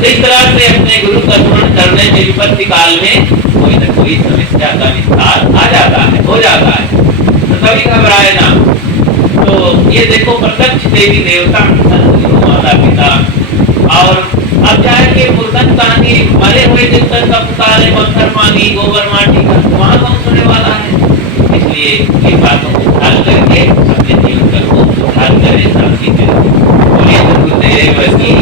इस तरह से अपने गुरु का स्मरण करने में विपत्ति काल में कोई न कोई समस्या का विस्तार आ जाता है, हो जाता है, तो कभी घबराए ना। तो ये देखो प्रत्यक्ष देवी देवता, माता पिता, और अब जाके मुर्दन कहानी मरे हुए देवतन का पुकारे, पत्थर मांगी, गोबर माटी का, वहां कौन सुनने वाला है। इसलिए ये बातों को ख्याल करके अपने जीवन को सुधार करें, शांति करें। बोलिए गुरुदेव की।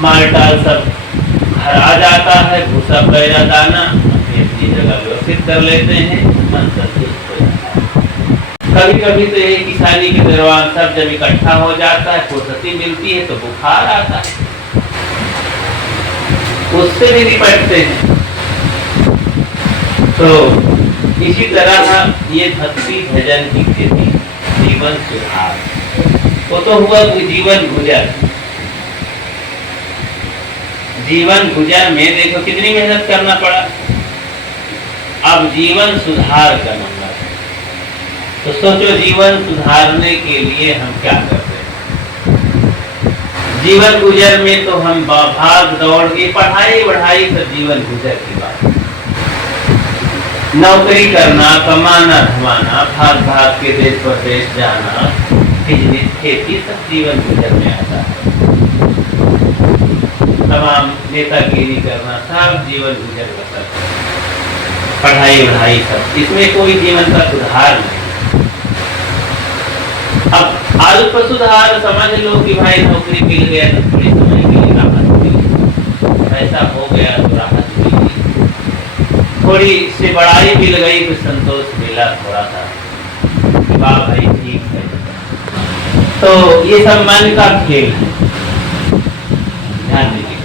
मालटाल सब घर आ जाता है, भूसा पैरा दाना अपनी अपनी जगह व्यवस्थित कर लेते हैं, मन संतुष्ट हो जाता है। कभी कभी तो ये किसानी के दरबार सब जब इकट्ठा हो जाता है, फुर्सती मिलती है तो बुखार आता है, उससे भी निपटते हैं। तो इसी तरह ये भक्ति भजन की खेती, जीवन सुधार, वो तो हुआ जीवन गुजर। जीवन गुजर में देखो कितनी मेहनत करना पड़ा, अब जीवन सुधार करना पड़ा। तो सोचो जीवन सुधारने के लिए हम क्या करते हैं। जीवन गुजर में तो हम भाग दौड़ के पढ़ाई बढ़ाई, सब जीवन गुजर की बात। नौकरी करना, कमाना धमाना, भाग भाग के देश प्रदेश जाना, बिजनेस खेती, सब जीवन गुजर में आता है। तमाम नेतागिरी करना, सब जीवन गुजर बसर, पढ़ाई बढ़ाई सब, इसमें कोई जीवन का सुधार नहीं। अब अल्प सुधार समझ लो कि भाई नौकरी मिल गया तो थोड़ी समय के लिए राहत मिली, ऐसा हो गया तो राहत मिली, थोड़ी से बड़ाई मिल गई तो संतोष मिला थोड़ा सा, वाह भाई ठीक है। तो ये सब मन का खेल है, ध्यान दीजिए।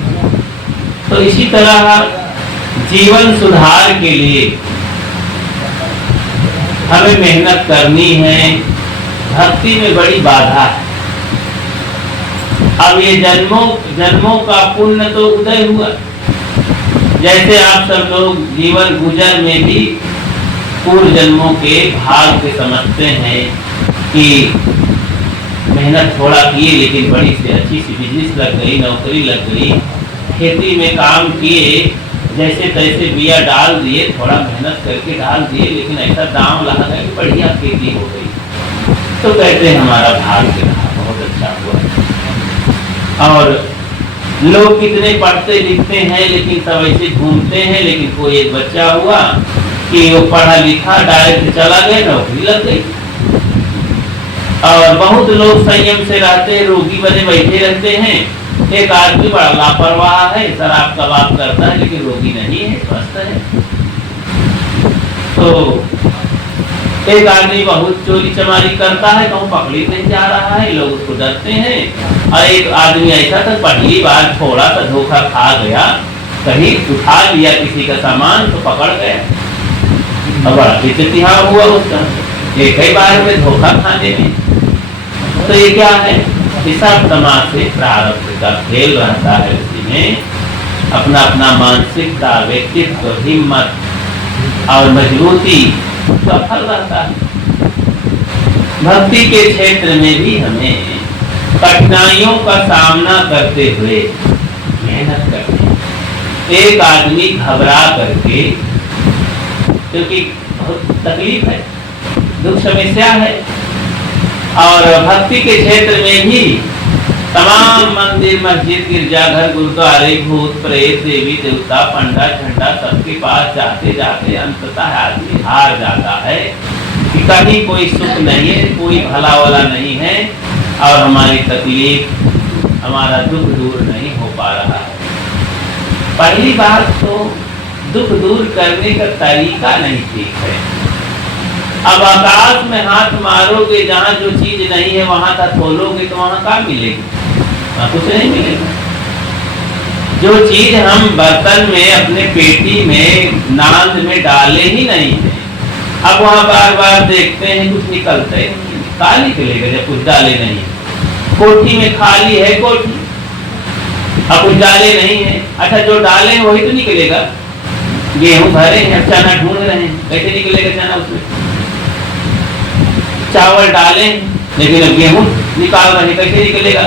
तो इसी तरह जीवन सुधार के लिए हमें मेहनत करनी है। भक्ति में बड़ी बाधा है। अब ये जन्मों जन्मों का पुण्य तो उदय हुआ, जैसे आप सब लोग जीवन गुजर में भी पूर्व जन्मों के भाग से समझते हैं कि मेहनत थोड़ा किए लेकिन बड़ी से अच्छी सी बिजनेस लग गई, नौकरी लग गई, खेती में काम किए, जैसे तैसे बिया डाल दिए, थोड़ा मेहनत करके डाल दिए, लेकिन ऐसा दाम लगा कि बढ़िया खेती हो गई। तो कहते हैं हमारा भाग्य रहा, बहुत अच्छा हुआ। और लोग कितने पढ़ते लिखते हैं लेकिन सब ऐसे घूमते हैं, लेकिन कोई एक बच्चा हुआ कि वो पढ़ा लिखा डायरेक्ट चला गया, नौकरी लग गई। और बहुत लोग संयम से रहते हैं, रोगी बने बैठे रहते हैं। एक आदमी बड़ा लापरवाह है, शराब कबाब करता है लेकिन रोगी नहीं है, स्वस्थ है। तो एक आदमी बहुत चोरी चमारी करता है, कहूँ पकड़ी नहीं जा रहा है, लोग उसको डरते हैं। और एक आदमी ऐसा था, पहली बार थोड़ा सा धोखा खा गया, कहीं उठा लिया किसी का सामान तो पकड़ गया, और बड़ा बेइज्जतियां हुआ उसका, एक ही बार में धोखा खाने में। तो ये क्या है, हिसाब तमाम से प्रारब्ध का खेल रहता है। उसी में अपना अपना मानसिकता, व्यक्तित्व, हिम्मत और मजबूती सफल रहता है। भक्ति के क्षेत्र में भी हमें कठिनाइयों का सामना करते हुए मेहनत करनी है। एक आदमी घबरा करके, क्योंकि बहुत तकलीफ है, दुख समस्या है, और भक्ति के क्षेत्र में भी तमाम मंदिर, मस्जिद, गिरजाघर, गुरुद्वारे, भूत प्रेत, देवी देवता, पंडा झंडा, सबके पास जाते जाते अंततः आदमी हार जाता है कि कहीं कोई सुख नहीं है, कोई भला वाला नहीं है, और हमारी तकलीफ, हमारा दुख दूर नहीं हो पा रहा है। पहली बात तो दुख दूर करने का तरीका नहीं ठीक है। अब आकाश में हाथ मारोगे, जहाँ जो चीज नहीं है वहां तक खोलोगे तो वहां क्या मिलेगी, वहां कुछ नहीं मिलेगा। जो चीज हम बर्तन में, अपने पेटी में, नांद में डाले ही नहीं है, अब वहां बार बार देखते हैं कुछ निकलते नहीं, क्या निकलेगा जब कुछ डाले नहीं। कोठी में खाली है कोठी, अब कुछ डाले नहीं है, अच्छा जो डाले वही तो निकलेगा। गेहूं भरे हैं, चना ढूंढ रहे हैं, कैसे निकलेगा चना उसमें। चावल डालें लेकिन अब गेहूं निकाल रहे, कैसे निकलेगा।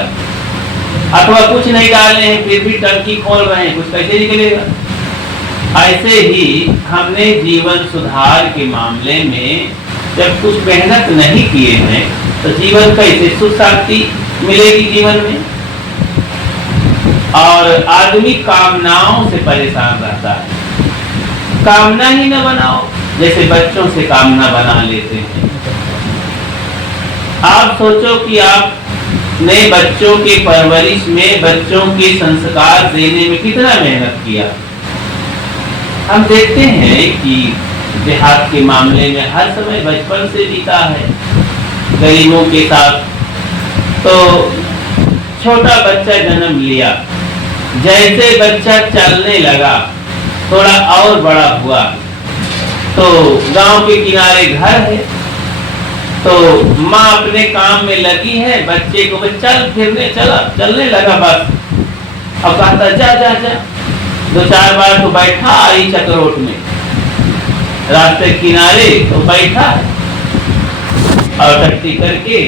अथवा कुछ नहीं डाले हैं फिर भी टंकी खोल रहे हैं, कुछ कैसे निकलेगा। ऐसे ही हमने जीवन सुधार के मामले में जब कुछ मेहनत नहीं किए हैं तो जीवन कैसे सुख शांति मिलेगी जीवन में। और आदमी कामनाओं से परेशान रहता है, कामना ही न बनाओ, जैसे बच्चों से कामना बना लेते हैं। आप सोचो कि आपने बच्चों के परवरिश में, बच्चों के संस्कार देने में कितना मेहनत किया। हम देखते हैं कि देहात के मामले में हर समय बचपन से बीता है गरीबों के साथ। तो छोटा बच्चा जन्म लिया, जैसे बच्चा चलने लगा, थोड़ा और बड़ा हुआ तो गांव के किनारे घर है, तो माँ अपने काम में लगी है, बच्चे को चल फिरने चलने लगा बस। अब कहता जा जा जा, 2-4 बार तो बैठा आई चक्रोट में रास्ते किनारे, तो बैठा और टट्टी करके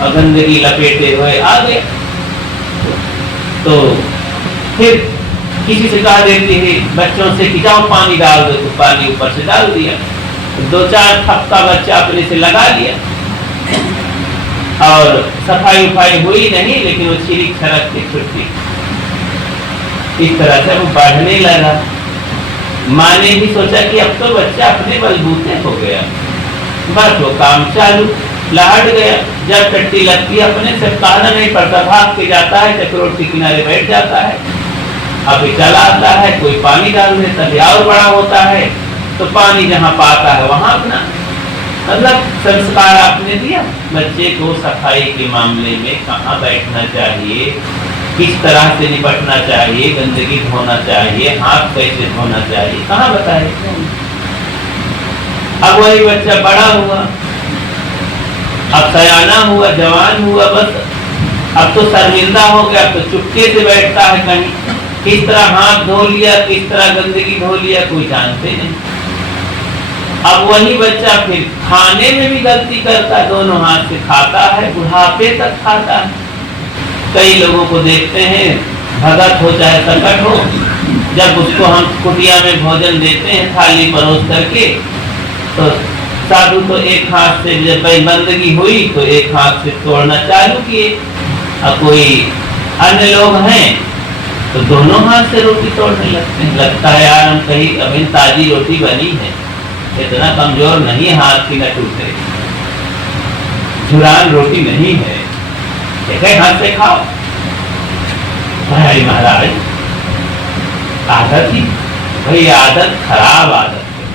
और गंदगी लपेटे हुए आ गए। तो फिर किसी से कहा देती है बच्चों से कि जाओ पानी डाल दो, तो पानी ऊपर से डाल दिया, 2-4 थपका बच्चा अपने से लगा लिया और सफाई उफाई हुई नहीं, लेकिन वो छिड़क छड़क के छुट्टी। इस तरह से वो बढ़ने लगा। माँ ने भी सोचा कि अब तो बच्चा अपने बलबूते हो गया, बस वो काम चालू, लहट गया। जब टट्टी लगती है अपने से कहना नहीं पड़ता, भाग के जाता है, चक्रोट के किनारे बैठ जाता है, अभी चला आता है, कोई पानी डाल देता है, और बड़ा होता है तो पानी जहाँ पाता है वहां अपना, मतलब संस्कार आपने दिया बच्चे को सफाई के मामले में, कहाँ बैठना चाहिए, किस तरह से निपटना चाहिए, गंदगी धोना चाहिए, हाथ कैसे धोना चाहिए, कहाँ बताए। अब वही बच्चा बड़ा हुआ, अब सयाना हुआ, जवान हुआ, बस अब तो शर्मिंदा हो गया, अब तो चुपके से बैठता है कहीं, किस तरह हाथ धो लिया, किस तरह गंदगी धो लिया, कोई जानते नहीं। अब वही बच्चा फिर खाने में भी गलती करता, दोनों हाथ से खाता है, बुढ़ापे तक खाता है। कई लोगों को देखते हैं, भगत हो चाहे संकट हो, जब उसको हम कुटिया में भोजन देते हैं थाली परोस करके, तो साधु तो एक हाथ से, जब बंदगी हुई तो एक हाथ से तोड़ना चालू किए, और कोई अन्य लोग हैं तो दोनों हाथ से रोटी तोड़ने लगते हैं। लगता है यार हम कहीं अभी ताजी रोटी बनी है, इतना कमजोर नहीं हाथ की न टूटे, झुरान रोटी नहीं है, एक हाथ से खाओ। भाई महाराज आदत ही, भाई आदत खराब आदत है,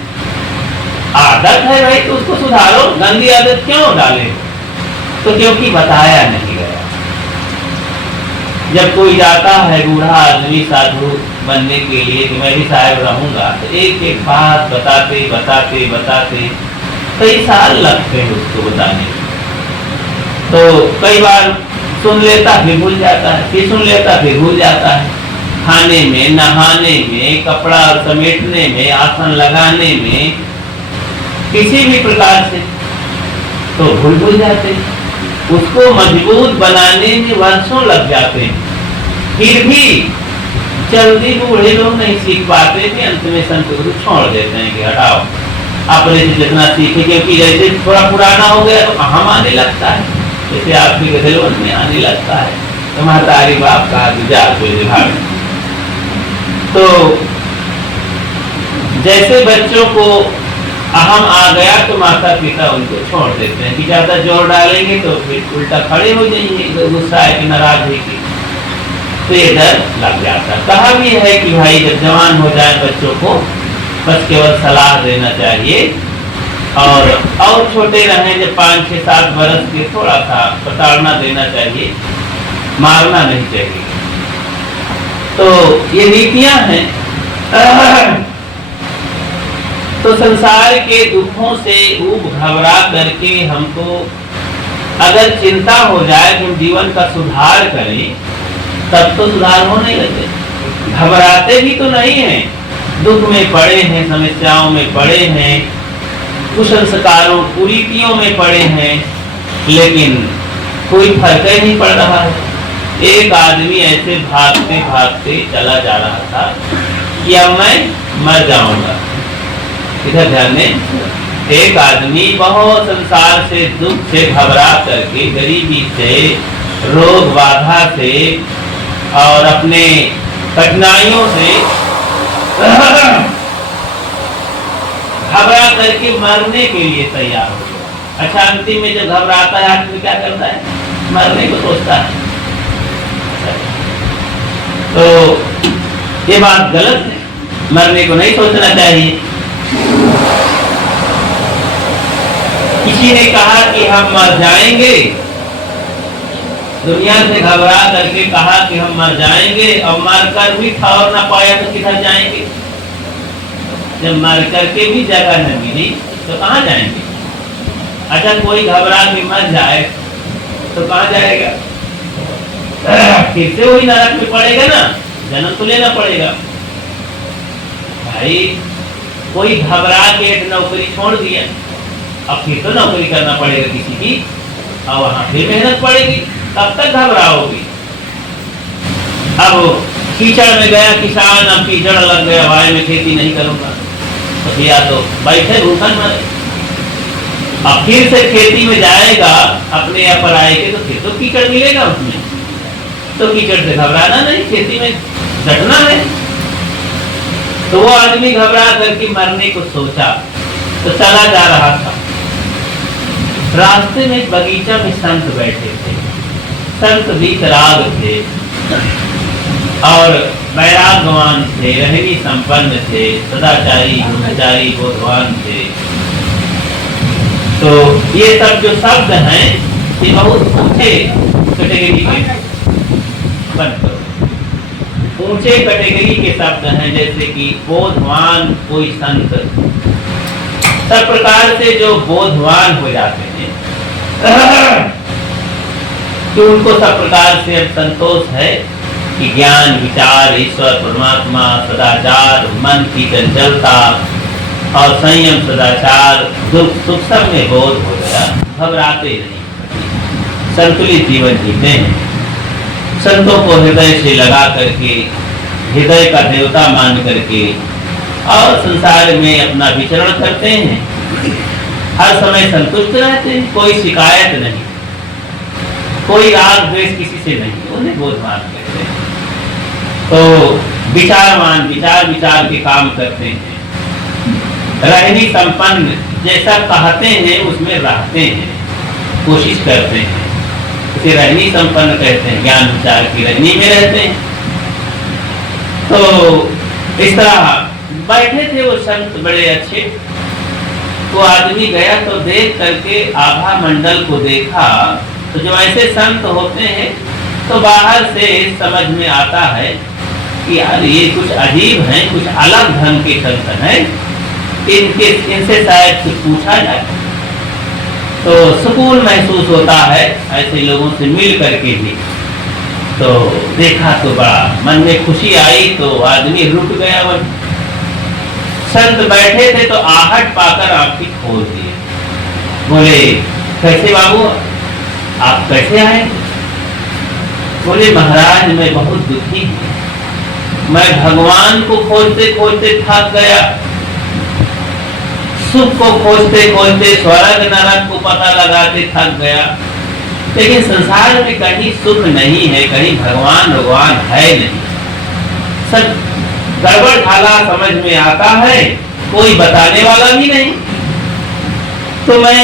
आदत है भाई तो उसको सुधारो, गंदी आदत क्यों डाले, तो क्योंकि बताया नहीं गया। जब कोई जाता है बूढ़ा आदमी साधु बनने के लिए कि मैं भी साहब रहूंगा, तो एक एक बात बताते बताते बताते कई साल लगते हैं उसको बताने। तो कई बार सुन लेता फिर भूल जाता है, फिर सुन लेता फिर भूल जाता है। खाने में, नहाने में, कपड़ा समेटने में, आसन लगाने में, किसी भी प्रकार से तो भूल जाते। उसको मजबूत बनाने में वर्षों लग जाते हैं, फिर भी जल्दी बूढ़े लोग नहीं सीख पाते थे, अंत में संत गुरु छोड़ देते हैं कि हटाओ अपने से जितना सीखे, क्योंकि जैसे थोड़ा पुराना हो गया तो कहाँ आने लगता है, जैसे आपकी गजलवन में आने लगता है, तो महतारी बाप का गुजार कोई विभाग। तो जैसे बच्चों को अहम आ गया तो माता पिता उनको छोड़ देते हैं कि ज्यादा जोर डालेंगे तो फिर उल्टा खड़े हो जाएंगे, गुस्सा है कि नाराज है कि, तो ये डर लग जाता है। कहा भी है कि भाई जब जवान हो जाए बच्चों को बस केवल सलाह देना चाहिए, और छोटे रहें जब 5-6-7 बरस के, थोड़ा सा प्रताड़ना देना चाहिए, मारना नहीं चाहिए। तो ये नीतियां हैं। तो संसार के दुखों से ऊब घबरा करके हमको अगर चिंता हो जाए कि हम जीवन का सुधार करें, तब तो सुधार होने लगे। घबराते भी तो नहीं हैं, दुख में पड़े हैं, समस्याओं में पड़े हैं, कुसंस्कारों कुरीतियों में पड़े हैं, लेकिन कोई फर्क ही नहीं पड़ रहा है। एक आदमी ऐसे भागते भागते चला जा रहा था कि अब मैं मर जाऊंगा। इधर ध्यान दें, एक आदमी बहुत संसार से, दुख से घबरा करके, गरीबी से, रोग बाधा से और अपने कठिनाइयों से घबरा करके मरने के लिए तैयार हो गया। अच्छा, अंतिम में जब घबराता है आदमी क्या करता है? मरने को सोचता है। तो ये बात गलत है, मरने को नहीं सोचना चाहिए। किसी ने कहा कि हम मर जाएंगे, दुनिया से घबरा करके कहा कि हम मर जाएंगे, और मर कर भी ठौर ना पाया तो किधर जाएंगे? जब मर करके भी जगह न मिली तो कहाँ जाएंगे? अच्छा, कोई घबरा के मर जाए तो कहाँ जाएगा? फिर से वही नरक में पड़ेगा ना, जन्म तो लेना पड़ेगा। भाई, कोई घबरा के एक नौकरी छोड़ दिया, अब फिर तो नौकरी करना पड़ेगा किसी की, और वहां फिर मेहनत पड़ेगी, तब तक घबराओगी। अब कीचड़ में गया किसान, अब कीचड़ लग गया, भाई मैं खेती नहीं करूंगा, तो भैया तो बैठे भूखन मरे। अब फिर से खेती में जाएगा अपने या पराए के, तो फिर तो कीचड़ मिलेगा उसमें, तो कीचड़ से घबराना नहीं, खेती में डटना है। तो वो आदमी घबरा करके मरने को सोचा, तो चला जा रहा था। रास्ते में एक बगीचा में संत बैठे थे। संत वीतराग थे और वैराग्यवान थे, रहनी संपन्न थे, सदाचारी, गुणचारी, बोधवान थे। तो ये सब जो शब्द हैं ये बहुत ऊंचे कैटेगरी के, बंद करो, ऊंचे कैटेगरी के शब्द हैं, जैसे कि बोधवान कोई संत। सब प्रकार से जो बोधवान हो जाते हैं कि उनको सब प्रकार से अब संतोष है कि ज्ञान, विचार, ईश्वर, परमात्मा, सदाचार, मन की चंचलता और संयम, सदाचार, दुख सुख सब में बोध हो गया, घबराते नहीं, संतुलित जीवन जीते हैं। संतों को हृदय से लगा करके, हृदय का देवता मान करके और संसार में अपना विचरण करते हैं, हर समय संतुष्ट रहते हैं, कोई शिकायत नहीं, कोई राग द्वेष किसी से नहीं, उन्हें बोधवान कहते हैं। तो विचारवान, विचार के काम करते हैं, रहनी संपन्न, जैसा कहते हैं उसमें रहते हैं, कोशिश करते हैं, उसे रहनी संपन्न कहते हैं, ज्ञान विचार की रहनी में रहते हैं। तो इस तरह बैठे थे वो संत बड़े अच्छे। तो आदमी गया तो देख करके आभा मंडल को देखा, तो जो ऐसे संत होते हैं तो बाहर से समझ में आता है कि यार ये कुछ अजीब हैं, कुछ अलग ढंग के संत हैं, इनसे शायद कुछ पूछा जाए तो सुकून महसूस होता है ऐसे लोगों से मिल करके भी। तो देखा तो बड़ा मन में खुशी आई, तो आदमी रुक गया। वो संत बैठे थे तो आहट पाकर आंखें खोल दिए, बोले कैसे बाबू आप कैसे आए? बोले महाराज मैं बहुत दुखी हूँ, मैं भगवान को खोजते खोजते थक गया, सुख को खोजते खोजते स्वर्ग नरक को पता लगाते थक गया, लेकिन संसार में कहीं सुख नहीं है, कहीं भगवान है नहीं, सब गड़बड़ ढाला समझ में आता है, कोई बताने वाला भी नहीं। तो मैं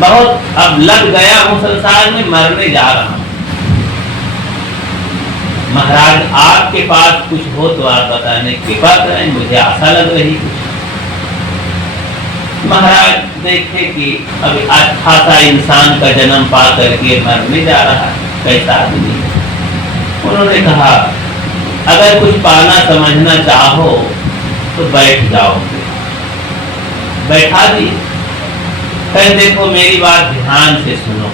बहुत अब लग गया हूँ संसार में, मरने जा रहा हूँ। महाराज आपके पास कुछ हो तो आप बताने की कृपा करें, मुझे आशा लग रही कुछ। महाराज देखे कि अभी अच्छा सा इंसान का जन्म पा करके मरने जा रहा है, कैसा आदमी। उन्होंने कहा अगर कुछ पाना समझना चाहो तो बैठ जाओ। बैठा दी, फिर देखो मेरी बात ध्यान से सुनो,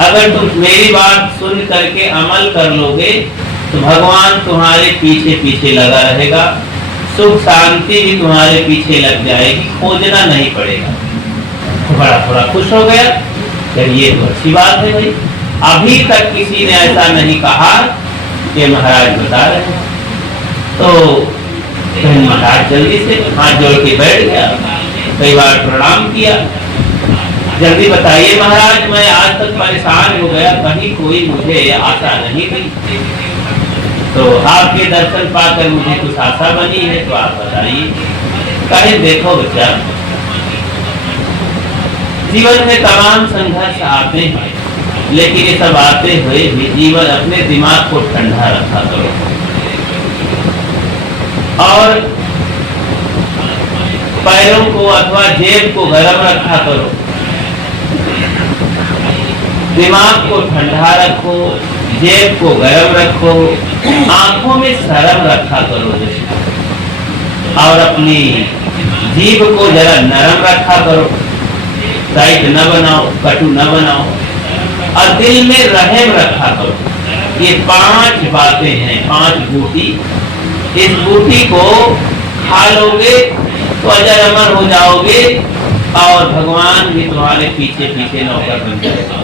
अगर तुम मेरी बात सुन करके अमल कर लोगे तो भगवान तुम्हारे पीछे पीछे लगा रहेगा, सुख शांति भी तुम्हारे पीछे लग जाएगी, खोजना नहीं पड़ेगा। तो बड़ा थोड़ा खुश हो गया, ये तो अच्छी बात है भाई, अभी तक किसी ने ऐसा नहीं कहा कि महाराज बता रहे हैं। तो महाराज जल्दी से हाथ जोड़ के बैठ गया, कई बार प्रणाम किया, जल्दी बताइए महाराज, मैं आज तक परेशान हो गया, कहीं कोई मुझे आशा नहीं दी, तो आपके दर्शन पाकर मुझे कुछ आशा बनी है, तो आप बताइए। कहे देखो बच्चा, जीवन में तमाम संघर्ष आते हैं, लेकिन ये सब आते हुए भी जीवन अपने दिमाग को ठंडा रखा करो और पैरों को अथवा जेब को गर्म रखा करो, दिमाग को ठंडा रखो, जेब को गर्म रखो, आंखों में शर्म रखा करो और अपनी जीभ को जरा नरम रखा करो, टाइट न बनाओ, कटु न बनाओ और दिल में रहम रखा करो। ये 5 बातें हैं, 5 बूटी। इस बूटी को खा लोगे तो अजर अमर हो जाओगे और भगवान भी तुम्हारे पीछे पीछे नौकर बन जाएगा।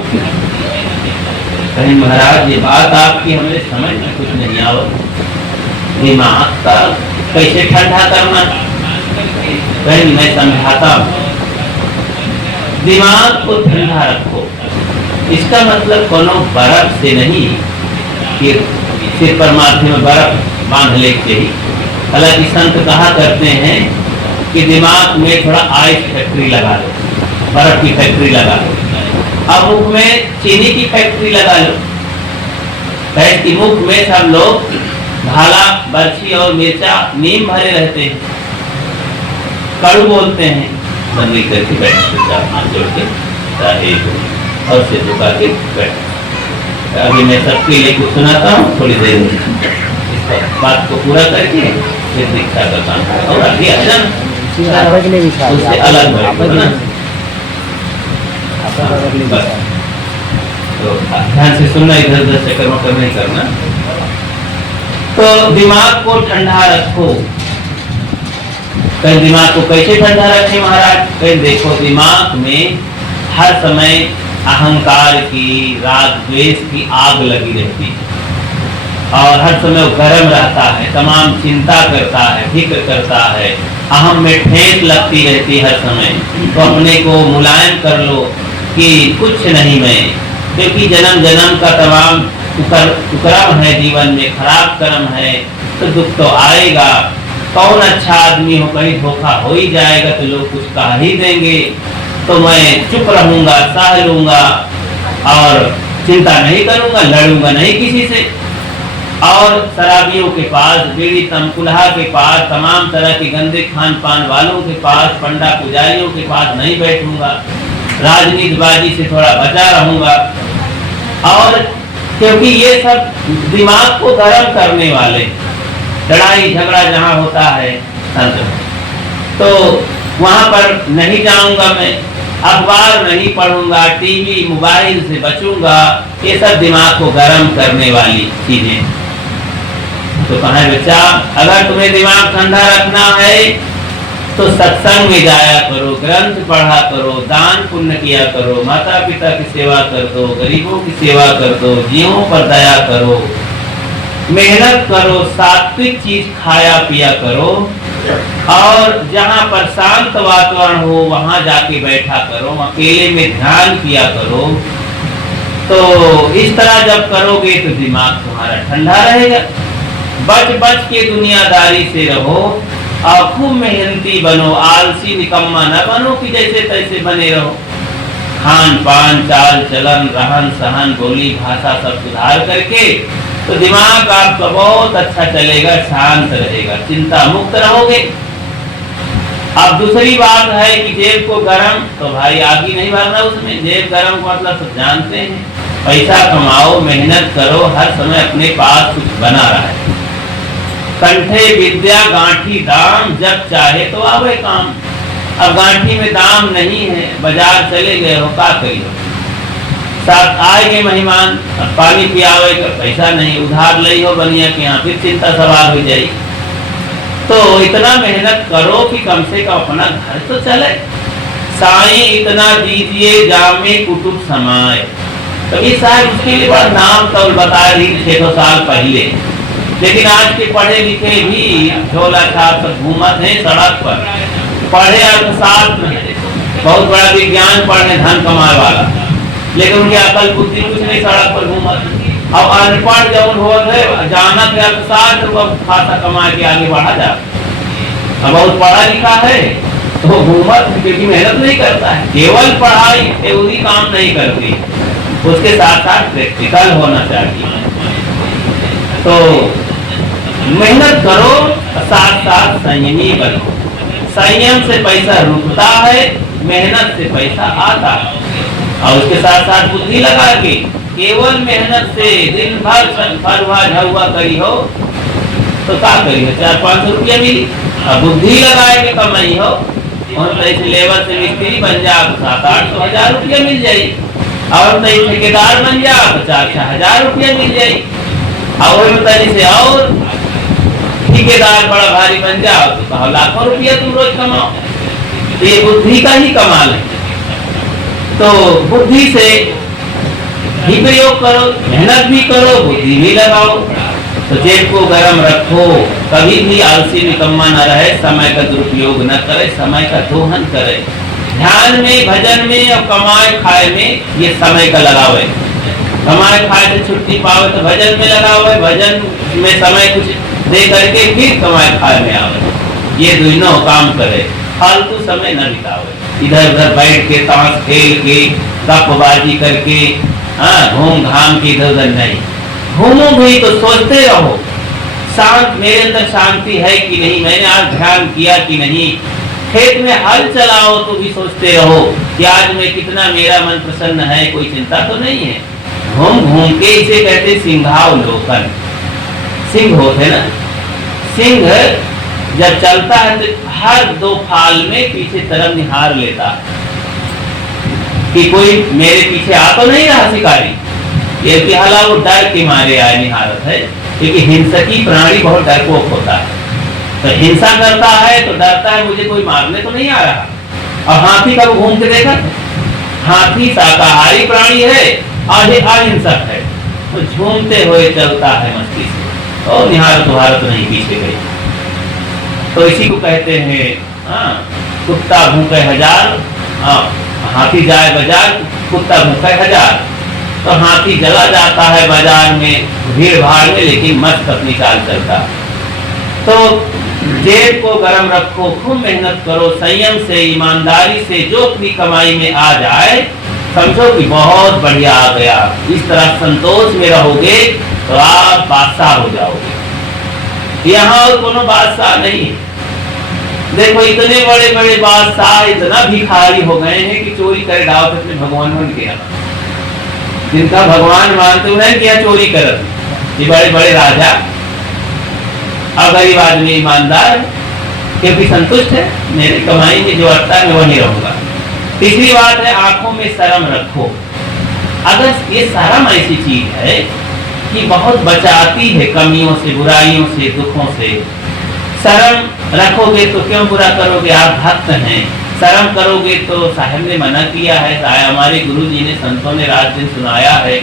कहीं महाराज ये बात आपकी हमें समझ में कुछ नहीं आवत, दिमाग का कैसे ठंडा करना, कहीं मैं समझाता हूँ। दिमाग को ठंडा रखो, इसका मतलब कोनो बर्फ से नहीं कि सिर पर माथे में बर्फ बांध ले चाहिए। हालांकि संत कहा करते हैं कि दिमाग में थोड़ा आइस फैक्ट्री लगा लो, बर्फ की फैक्ट्री लगा लो, अब मुख में चीनी की फैक्ट्री लगा लो। कि मुख में सब लोग भाला, बर्छी और मिर्चा, नीम भरे रहते हैं, कड़ू बोलते हैं, बंदी करके बैठते जोड़ के और से झुका के बैठ। अभी मैं सबके लिए कुछ सुनाता हूँ, थोड़ी देर में इस बात को पूरा करके फिर दीक्षा का काम और अभी अच्छा उससे अलग तो ध्यान से सुनना, इधर उधर से कर्म नहीं करना। तो दिमाग को ठंडा रखो। कहीं दिमाग को कैसे ठंडा रखें महाराज? कहीं देखो दिमाग में हर समय अहंकार की, राग द्वेष की आग लगी रहती है और हर समय वो गर्म रहता है, तमाम चिंता करता है, फिक्र करता है, अहम में ठेस लगती रहती हर समय। तो अपने को मुलायम कर लो कि कुछ नहीं मैं, क्योंकि जन्म जन्म का तमाम कुकर्म है, जीवन में खराब कर्म है, तो दुख तो आएगा। कौन अच्छा आदमी हो, कहीं धोखा हो ही जाएगा तो लोग कुछ कह ही देंगे, तो मैं चुप रहूंगा, सह लूंगा और चिंता नहीं करूंगा, लड़ूंगा नहीं किसी से। और शराबियों के पास, बीड़ी तमकुल्हा के पास, तमाम तरह के गंदे खान पान वालों के पास, पंडा पुजारियों के पास नहीं बैठूंगा, राजनीतिबाजी से थोड़ा बचा रहूंगा। और क्योंकि ये सब दिमाग को गर्म करने वाले, लड़ाई झगड़ा जहाँ होता है तो वहां पर नहीं जाऊंगा मैं, अखबार नहीं पढ़ूंगा, टीवी मोबाइल से बचूंगा, ये सब दिमाग को गर्म करने वाली चीजें। तो कहा बच्चा, अगर तुम्हें दिमाग ठंडा रखना है तो सत्संग में जाया करो, ग्रंथ पढ़ा करो, दान पुण्य किया करो, माता पिता की सेवा कर दो, गरीबों की सेवा कर दो, जीवों पर दया करो, मेहनत करो, सात्विक चीज खाया पिया करो और जहाँ पर शांत वातावरण हो वहां जाके बैठा करो, अकेले में ध्यान किया करो। तो इस तरह जब करोगे तो दिमाग तुम्हारा ठंडा रहेगा। बच बच के दुनियादारी से रहो और खूब मेहनती बनो, आलसी निकम्मा न बनो कि जैसे तैसे बने रहो। खान पान, चाल चलन, रहन सहन, बोली भाषा सब सुधार करके तो दिमाग आपका बहुत अच्छा चलेगा, शांत रहेगा, चिंता मुक्त रहोगे। अब दूसरी बात है कि जेब को गरम, तो भाई आग ही नहीं भरना उसमें। जेब गरम को मतलब सब जानते हैं, पैसा कमाओ, मेहनत करो, हर समय अपने पास कुछ बना रहा है। कंठे विद्या गांठी दाम, जब चाहे तो आवे काम। अब गांठी में दाम नहीं है, बाजार चले गए हो, का करियो, साथ आएंगे मेहमान, पानी पियावे का पैसा नहीं, उधार ले हो बनिया के यहाँ, फिर चिंता सवार हो जाएगी। तो इतना मेहनत करो कि कम से कम अपना घर तो चले। साईं इतना दीजिए जामे कुटुब समाए, तो ये शायद उसके लिए बड़ा नाम तौल बता रही 600 साल पहले। लेकिन आज के पढ़े लिखे भी झोला छाप घूमत हैं सड़क पर, पढ़े अर्थशास्त्र है, बहुत बड़ा विज्ञान पढ़े धन कमाए वाला, लेकिन उनकी अकल बुद्धि कुछ नहीं, सड़क पर घूमत। अब अनपढ़ जब हो गए जानत है अर्थशास्त्र, वो खासा कमा के आगे बढ़ा जाता। अब बहुत पढ़ा लिखा है तो घूमत क्योंकि मेहनत नहीं करता है, केवल पढ़ाई थ्योरी काम नहीं करती, उसके साथ साथ प्रैक्टिकल होना चाहिए। तो मेहनत करो, साथ साथ संयमी बनो। संयम से पैसा रुकता है, मेहनत से पैसा आता है। और उसके साथ साथ बुद्धि लगा के केवल मेहनत से दिन भर फरवा झुआ करी हो तो क्या करी हो, 400-500 रुपया मिली। अब बुद्धि लगाए के कमाई हो और तैसे लेबर से मिस्त्री बन जा 700-800 हजार रुपया मिल जाये, और तैसे ठेकेदार बन जा 4-6 हजार रुपया मिल जाये, और से और ठेकेदार बड़ा भारी बन जाओ तो कहो लाखों रुपया तुम रोज कमाओ। तो ये बुद्धि का ही कमाल है। तो बुद्धि से भी प्रयोग करो, मेहनत भी करो, बुद्धि भी लगाओ। तो जेब को गर्म रखो, कभी भी आलसी निकम्मा न रहे, समय का दुरुपयोग न करे, समय का दोहन करे। ध्यान में, भजन में और कमाए खाए में ये समय का लगावे। कमाए खाए से छुट्टी पावे तो भजन में लगावे, भजन में समय कुछ दे करके फिर कमाए खाए में आवे। ये दोनों काम करे, फालतू समय न बितावे, इधर उधर बैठ के ताश खेल के गपबाजी करके, घूम घाम के इधर उधर नहीं। घूमो भी तो सोचते रहो, शांत मेरे अंदर शांति है कि नहीं, मैंने आज ध्यान किया कि नहीं। खेत में हल चलाओ तो भी सोचते रहो कि आज में कितना मेरा मन प्रसन्न है, कोई चिंता तो नहीं है। घूम घूम के इसे कहते सिंहावलोकन। सिंह होते ना, सिंह जब चलता है तो हर 2 फाल में पीछे तरफ निहार लेता है कि कोई मेरे पीछे आ तो नहीं रहा शिकारी। ये हाला वो डर के मारे आए निहारत है, क्योंकि हिंसकी प्राणी बहुत डरपोक होता है। तो हिंसा करता है तो डरता है मुझे कोई मारने तो नहीं आ रहा। और हाथी का वो घूम के देखा, हाथी शाकाहारी प्राणी है और ये अहिंसक है, तो झूमते हुए चलता है मस्ती से, और निहारत भारत नहीं पीछे गई। तो इसी को कहते हैं कुत्ता भूखे हजार, हाथी जाए बाजार, कुत्ता भूखे हजार। तो हाथी जला जाता है बाजार में भीड़ भाड़ में, लेकिन मस्त अपनी चाल चलता। तो जेब को गर्म रखो, खूब मेहनत करो, संयम से, ईमानदारी से जो अपनी कमाई में आ जाए समझो कि बहुत बढ़िया आ गया। इस तरह संतोष में रहोगे तो आप बादशाह हो जाओगे। यहाँ और कोनो बादशाह नहीं है। देखो इतने बड़े बड़े बादशाह इतना भिखारी हो गए हैं कि चोरी करे डाव अपने भगवान बन गया। जिनका भगवान मानते हुए क्या चोरी करते, ये बड़े बड़े राजा। और गरीब आदमी ईमानदार क्योंकि संतुष्ट है, मेरी कमाई में जो आता है मैं वहीं रहूंगा। तीसरी बात है आंखों में शर्म रखो। अगर ये शर्म ऐसी चीज है कि बहुत बचाती है कमियों से, बुराइयों से, दुखों से। शर्म रखोगे तो क्यों बुरा करोगे, आप भक्त हैं। शर्म करोगे तो साहब ने मना किया है, हमारे गुरु जी ने, संतों ने रात दिन सुनाया है,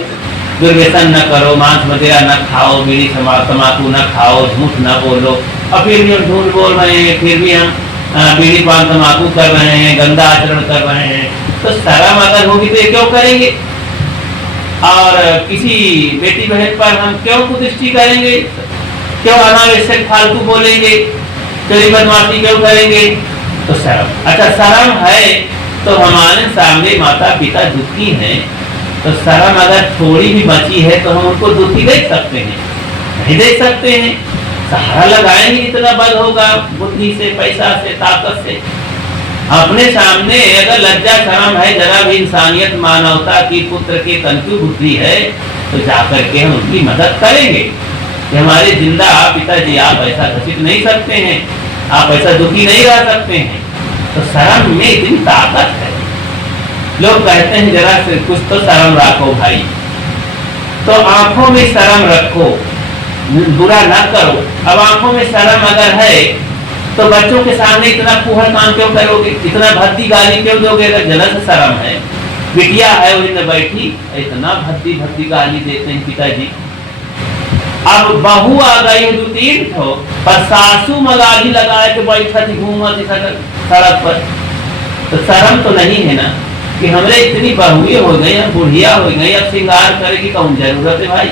दुर्व्यसन न करो, मांस वगैरह न खाओ, बीड़ी तम्बाकू न खाओ, झूठ न बोलो। और फिर भी हम झूठ बोल रहे हैं, फिर भी हम बीड़ी पान तम्बाकू कर रहे हैं, गंदा आचरण कर रहे हैं। तो शर्म अगर होगी तो ये क्यों करेंगे। और किसी बेटी बहन पर हम क्यों कुदृष्टि करेंगे, क्यों अनावश्यक फालतू बोलेंगे, चोरी बदमाशी क्यों करेंगे। तो शर्म, अच्छा शर्म है तो हमारे सामने माता पिता दुखी हैं, तो शर्म अगर थोड़ी भी बची है तो हम उनको दुखी देख सकते हैं, नहीं देख सकते हैं। सहारा लगाएंगे जितना बल होगा, बुद्धि से, पैसा से, ताकत से। अपने सामने अगर लज्जा शर्म है, जरा भी इंसानियत मानवता की, पुत्र के तंतु बुद्धि है, तो जाकर के हम उनकी मदद करेंगे कि हमारे जिंदा पिताजी आप ऐसा घसित नहीं सकते हैं, आप ऐसा दुखी नहीं रह सकते हैं। तो शर्म में इतनी ताकत है। लोग कहते हैं जरा से कुछ तो शर्म रखो भाई। तो आंखों में शर्म रखो, बुरा ना करो। अब आंखों में शर्म अगर है तो बच्चों के सामने इतना फूहड़ काम क्यों करोगे, इतना भद्दी गाली क्यों दोगे। अगर जरा से शर्म है बिटिया है वही में बैठी, इतना भक्ति भक्ति गाली देते हैं पिताजी। अब बहू आ गई 2-3 ठो, पर सासू मगाही लगाए के बैठा थी घूमत सड़क पर। तो शर्म तो नहीं है ना कि हमरे इतनी बहुएं हो गई, हम बुढ़िया हो गई, अब श्रृंगार करे की कौन जरूरत है भाई?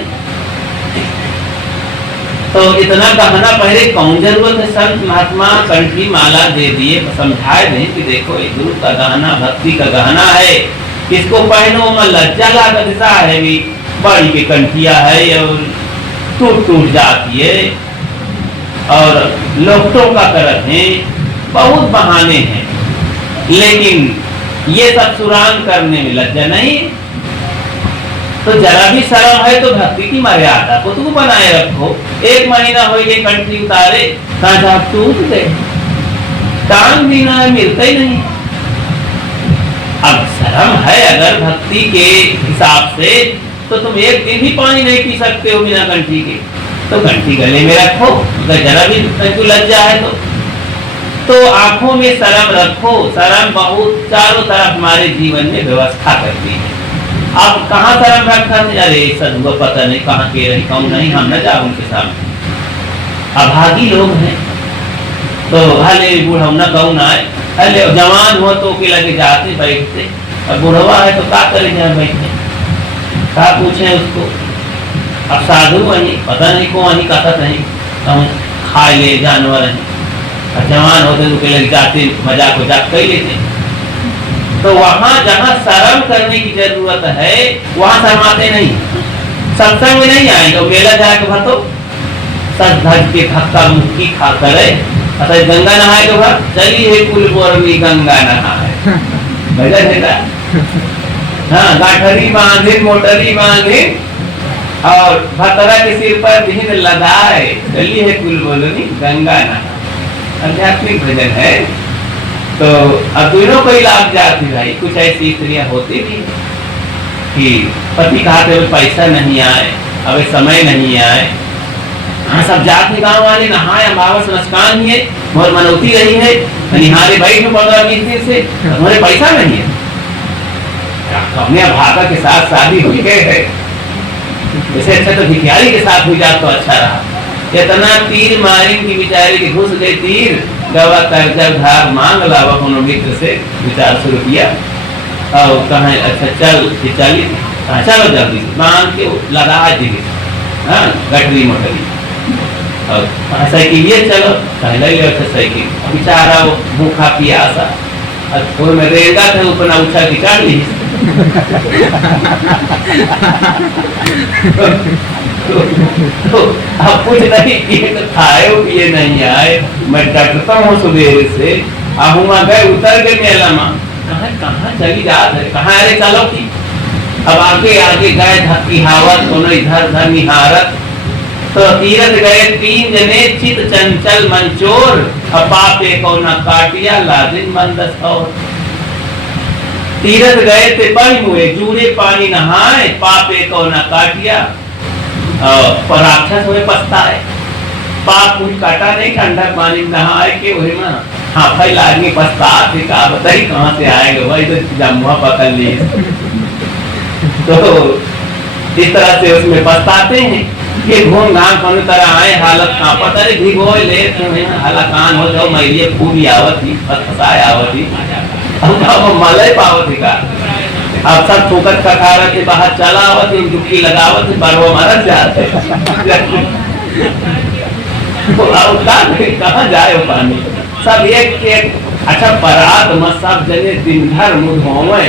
तो इतना गहना पहले कौन जरूरत है? संत महात्मा कंठी माला दे दिए, समझाए नहीं कि देखो ये गुरु का गहना भक्ति का गहना है, इसको पहनो में लज्जा का दिशा है, भी बड़ी की कंठिया है और टूट जाती है और लोकटों का करत है, बहुत बहाने हैं। लेकिन ये सब सुरान करने में लज्जा नहीं, तो जरा भी शर्म है तो भक्ति की मर्यादा को तू बनाए रखो। 1 महीना हो गए कंठी उतारे, कहा टूट गए, टांग बिना मिलता ही नहीं। अब शर्म है अगर भक्ति के हिसाब से, तो तुम 1 दिन भी पानी नहीं पी सकते हो बिना कंठी के, तो कंठी गले में रखो, अगर जरा भी तुमको लज्जा है तो आंखों में शर्म रखो। शर्म बहुत चारों तरफ हमारे जीवन में व्यवस्था करती है। अब कहाँ शर्म रखा? अरे सदुआ पता नहीं कहाँ के रही कौन नहीं, हम न जाओ उनके सामने। अभागी लोग हैं तो हले बूढ़ा कौन आए, हले जवान हो तो के लगे जाते बैठते, अब बूढ़वा है तो क्या करे जहाँ बैठे, क्या पूछे उसको। अब साधु वही पता नहीं को वही कहता नहीं, हम खाए ले जानवर हैं, जवान होते तो के लगे जाते मजाक वजाक कर लेते। तो वहां जहां शर्म करने की जरूरत है वहां शर्माते नहीं। सत्संग में नहीं आएंगे, मेला जाके भतो सच धज के धक्का मुक्की खा करे, अतः गंगा नहाए के बाद चलिए कुल बोरवी गंगा नहाए, भजन है ना। हाँ, गाठरी बांधे मोटरी बांधे और भतरा के सिर पर बिहिन लगाए, चलिए कुल बोरवी गंगा नहाए, आध्यात्मिक भजन है। तो अब दोनों को लाभ जाती भाई। कुछ ऐसी स्त्रियां होती भी कि पति कहते हुए पैसा नहीं आए, अब समय नहीं आए, हाँ सब जात गाँव वाले नहाए, अमावस नस्कान है, बहुत मनौती रही है, निहारे बैठ 15-20 दिन से, हमारे पैसा नहीं है। अपने भागा के साथ शादी हुई है, इससे अच्छा तो भिखारी के साथ हुई जात तो अच्छा रहा। इतना तीर मारी की बेचारे की घुस गई तीर, गवा कर्जा उधार मांग लावा कोनो मित्र से 400 रुपया, और कहा अच्छा चल चलिए, चलो जल्दी से बांध के लगा दी, हाँ गठरी मोटरी और साइकिल ये चलो पहले ले अच्छा साइकिल, बेचारा वो भूखा प्यासा और में रेगा थे ऊपर उछा के काट ली। तो अब कुछ नहीं किए तो खाए पिए नहीं आए, मैं डरता हूँ सुबह से, वहाँ गए उतर गए मेला में, कहाँ चली जात है, कहाँ अरे चलो की। अब आगे आगे गए धक्की हावत, दोनों इधर उधर निहारत, तो तीरथ गए 3 जने चित चंचल मंचोर, पापे को न काटिया लादिन मंदस और। तीरथ गए थे बही हुए, जूड़े पानी नहाए, पापे को न काटिया, और राक्षस हुए पछताए, पाप कुछ काटा नहीं, ठंडा पानी नहाए के वही में हाँ फैल आदमी पछता थे, कहा बताइए कहाँ से आएगा भाई, तो जमुआ पकड़ ली। तो इस तरह से उसमें पछताते हैं कि घूम घाम कौन तरह आए, हालत कहाँ पता नहीं भिगो ले हालाकान हो जाओ, मैलिए खूब आवत ही फसाए आवत ही, अब मलय पावत ही का। अब सब ठोकर खखारा के बाहर चला आवत, डुबकी लगावत, बरवा मरत जाते। तो अब कहाँ जाए वो पानी, सब एक एक अच्छा परात में सब जने दिन भर मुँह धोवे,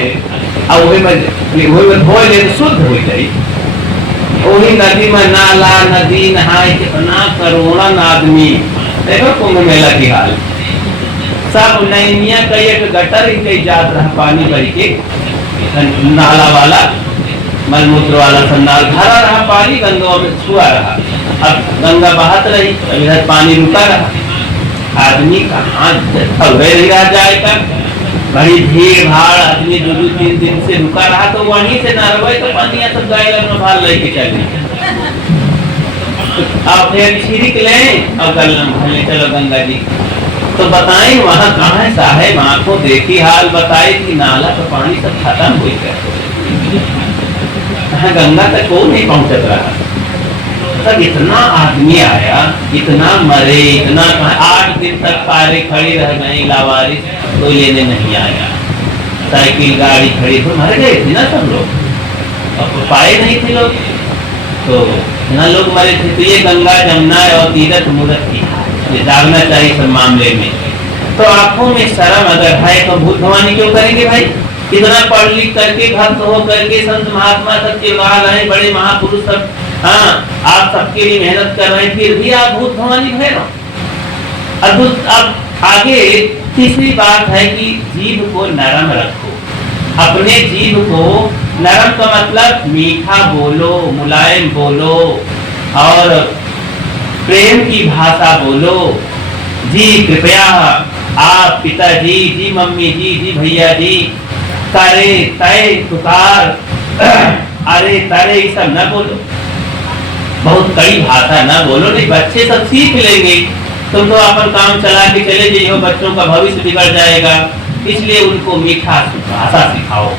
और वही में धोए ले शुद्ध हो जाए। वही नदी में नाला नदी नहाए कितना करोड़न आदमी, देखो कुंभ मेला की हाल, सब नैनिया का एक गटर ही जात रहा पानी भर के, नाला वाला मलमूत्र वाला संडाल भरा रहा पानी, गंगा में छुआ रहा। अब गंगा बहत रही, इधर पानी रुका रहा, आदमी कहाँ नहीं रह जाएगा, बड़ी भीड़ भाड़, आदमी 2-3 दिन से रुका रहा, तो वहीं से नहरवे तो पानी सब गाय में भाल लेके चले। अब फिर छिड़क ले, अब गल चलो गंगा जी, तो बताएं वहां कहाँ है साहेब, आंखों देखी हाल बताए कि नाला का पानी सब खत्म हो गया, गंगा तक को नहीं पहुंचत रहा। तब इतना आदमी आया, इतना मरे, इतना 8 दिन तक कारें खड़ी रह गई, लावारिस कोई लेने नहीं आया, साइकिल गाड़ी खड़ी तो मर गए थे ना सब लोग, अब पाए नहीं थे लोग, तो इतना लोग मरे थे। तो ये गंगा जमुना और तीरथ मूरत की ये जागना चाहिए सब मामले में। तो आंखों में शर्म अगर है तो भूत भवानी क्यों करेंगे भाई? इतना पढ़ लिख करके भक्त हो करके संत महात्मा सबके लाल हैं, बड़े महापुरुष सब, हाँ आप सबके लिए मेहनत कर रहे हैं, फिर भी आप भूत भवानी भैरव। अब आगे तीसरी बात है कि जीभ को नरम रखो, अपने जीभ को नरम का मतलब मीठा बोलो, मुलायम बोलो और प्रेम की भाषा बोलो। जी कृपया, आप पिताजी, जी मम्मी जी, जी भैया जी, तारे तय तुकार, अरे तारे ये सब न बोलो, बहुत कड़ी भाषा न बोलो, नहीं बच्चे सब सीख लेंगे। तुम तो अपन काम चला के चले जाइए, बच्चों का भविष्य बिगड़ जाएगा, इसलिए उनको मीठा भाषा सिखाओ।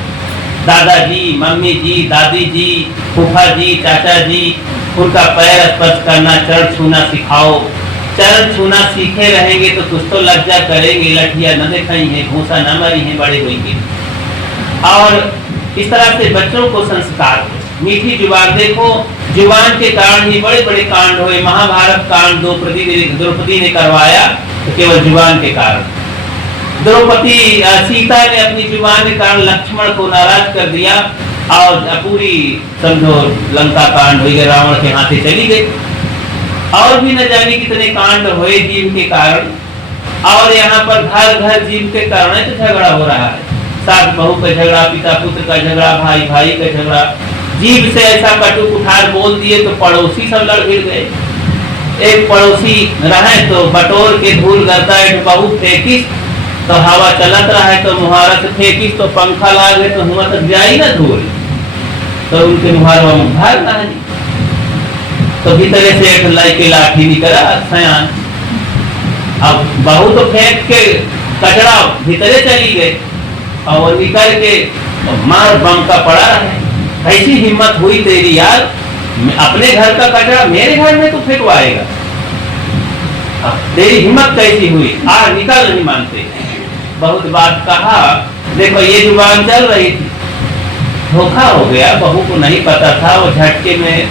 दादाजी, मम्मी जी, दादी जी, फूफा जी, चाचा जी, उनका पैर स्पर्श करना, चरण छूना सिखाओ। चरण छूना सीखे रहेंगे तो कुछ तो लज्जा करेंगे, लठिया न दिखाई है, भूसा न मरी है, बड़े होंगे। और इस तरह से बच्चों को संस्कार, मीठी जुबान, देखो जुबान के कारण ही बड़े बड़े कांड हुए। महाभारत कांड द्रौपदी ने करवाया तो केवल जुबान के कारण। द्रौपदी सीता ने अपनी जुबान के कारण लक्ष्मण को नाराज कर दिया और पूरी समझो लंका कांड हुई, रावण के हाथे चली गई। और भी न जाने कितने कांड हुए जीव के कारण। और यहाँ पर घर घर जीव के कारण तो झगड़ा हो रहा है, सास बहू का झगड़ा, पिता पुत्र का झगड़ा, भाई भाई का झगड़ा। जीव से ऐसा कटु कुठार बोल दिए तो पड़ोसी सब लड़ भिड़ गए। एक पड़ोसी रहे तो बटोर के धूल करता है, बहू फेंकिस तो हवा चलत रहा है, तो मुहारा से फेंकिस तो पंखा लागे तो हुआ तक जाई ना धूल, तो उनके मुहारा में भाग ना है। तो भीतरे से एक लाई के लाठी निकला सयान, अब बहू तो फेंक के कचरा भीतरे चली गई और वो निकल के मार बम का पड़ा है। ऐसी हिम्मत हुई तेरी यार, अपने घर का कचरा मेरे घर में तो फेंकवाएगा, तेरी हिम्मत कैसी हुई? निकल, नहीं मानते। बहुत बात कहा, देखो ये जुबान चल रही थी, धोखा हो गया, बहू को नहीं पता था। वो झटके में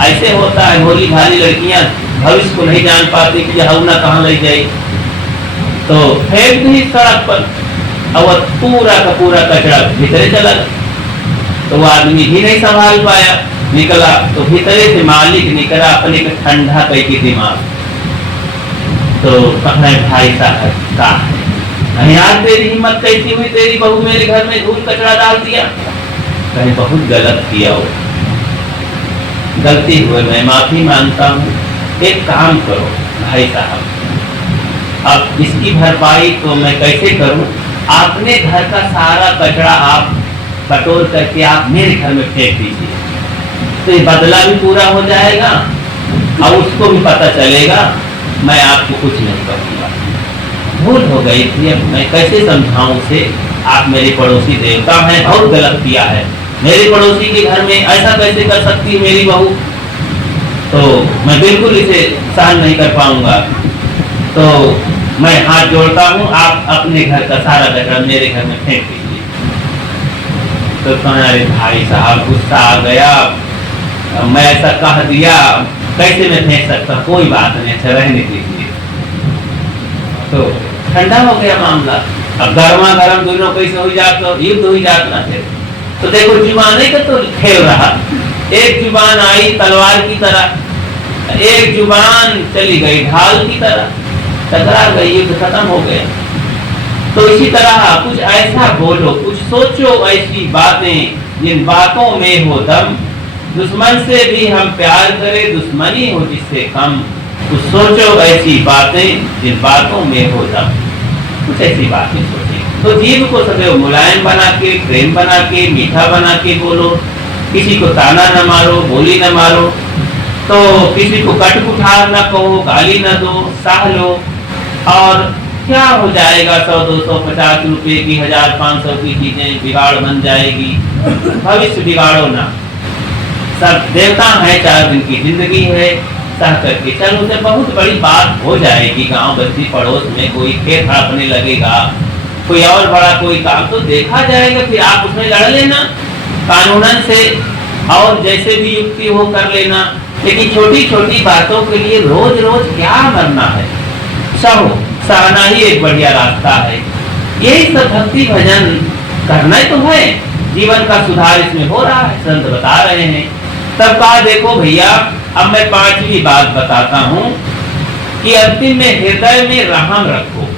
ऐसे होता है, भोली भाली लड़कियां भविष्य को नहीं जान पाती कि हवना कहाँ ले जाए, तो फेंक दी सड़क पर और पूरा का पूरा कचरा भीतरे चला। तो वो आदमी भी नहीं संभाल पाया, निकला तो भीतरे से मालिक निकला, अपने को ठंडा करके दिमाग। तो कहा भाई साहब का यार तेरी हिम्मत कैसी हुई, तेरी बहू मेरे घर में धूल कचरा डाल दिया? कहीं बहुत गलत किया हो, गलती हुई, मैं माफी मांगता हूँ। एक काम करो भाई साहब, अब इसकी भरपाई तो मैं कैसे करूँ? अपने घर का सारा कचरा आप बटोर करके आप मेरे घर में फेंक दीजिए, तो ये बदला भी पूरा हो जाएगा और उसको भी पता चलेगा मैं आपको कुछ नहीं करूँगा। भूल हो गई थी, अब मैं कैसे समझाऊं उसे? आप मेरे पड़ोसी देवता हैं, बहुत गलत किया है, मेरे पड़ोसी के घर में ऐसा कैसे कर सकती है मेरी बहू? तो मैं बिल्कुल इसे सहन नहीं कर पाऊंगा, तो मैं हाथ जोड़ता हूँ, आप अपने घर का सारा कचरा मेरे घर में फेंक दीजिए। तो तुम्हारे भाई साहब गुस्सा आ गया, मैं ऐसा कह दिया, कैसे मैं फेंक सकता? कोई बात नहीं, अच्छा रहने दीजिए। तो ठंडा हो गया मामला। अब गर्मा गर्म दोनों कैसे हो जाता, युद्ध हो जाता है। तो देखो जुबान का तो खेल रहा, एक जुबान आई तलवार की तरह, एक जुबान चली गई ढाल की तरह, टकरा गई, युद्ध खत्म हो गया। तो इसी तरह कुछ ऐसा बोलो, कुछ सोचो ऐसी बातें जिन बातों में हो दम। दुश्मन से भी हम प्यार करें, दुश्मनी हो जिससे कम। कुछ सोचो ऐसी बातें जिन बातों में हो दम, कुछ ऐसी बातें सोचिए। तो जीव को सदैव मुलायम बना के, प्रेम बना के, मीठा बना के बोलो। किसी को ताना न मारो, बोली न मारो, तो किसी को कट कुठार न कहो, गाली न दो, सह लो। और क्या हो जाएगा, 100-250 रुपए की, 1000-500 की चीजें बिगाड़ बन जाएगी। भविष्य बिगाड़ो ना, सब देवता है, 4 दिन की जिंदगी है, सह करके चल, उसे बहुत बड़ी बात हो जाएगी। गांव बस्ती पड़ोस में कोई खेत हड़पने लगेगा, कोई और बड़ा कोई काम तो देखा जाएगा, फिर आप उसमें लड़ लेना कानूनन से, और जैसे भी युक्ति हो कर लेना। लेकिन छोटी छोटी बातों के लिए रोज रोज क्या मरना है, सहो, सहना ही एक बढ़िया रास्ता है। यही सब भक्ति भजन करना तो है, जीवन का सुधार इसमें हो रहा है, संत बता रहे हैं। तब कहा देखो भैया, अब मैं 5वीं बात बताता हूँ कि अंतिम में हृदय में रहम रखो।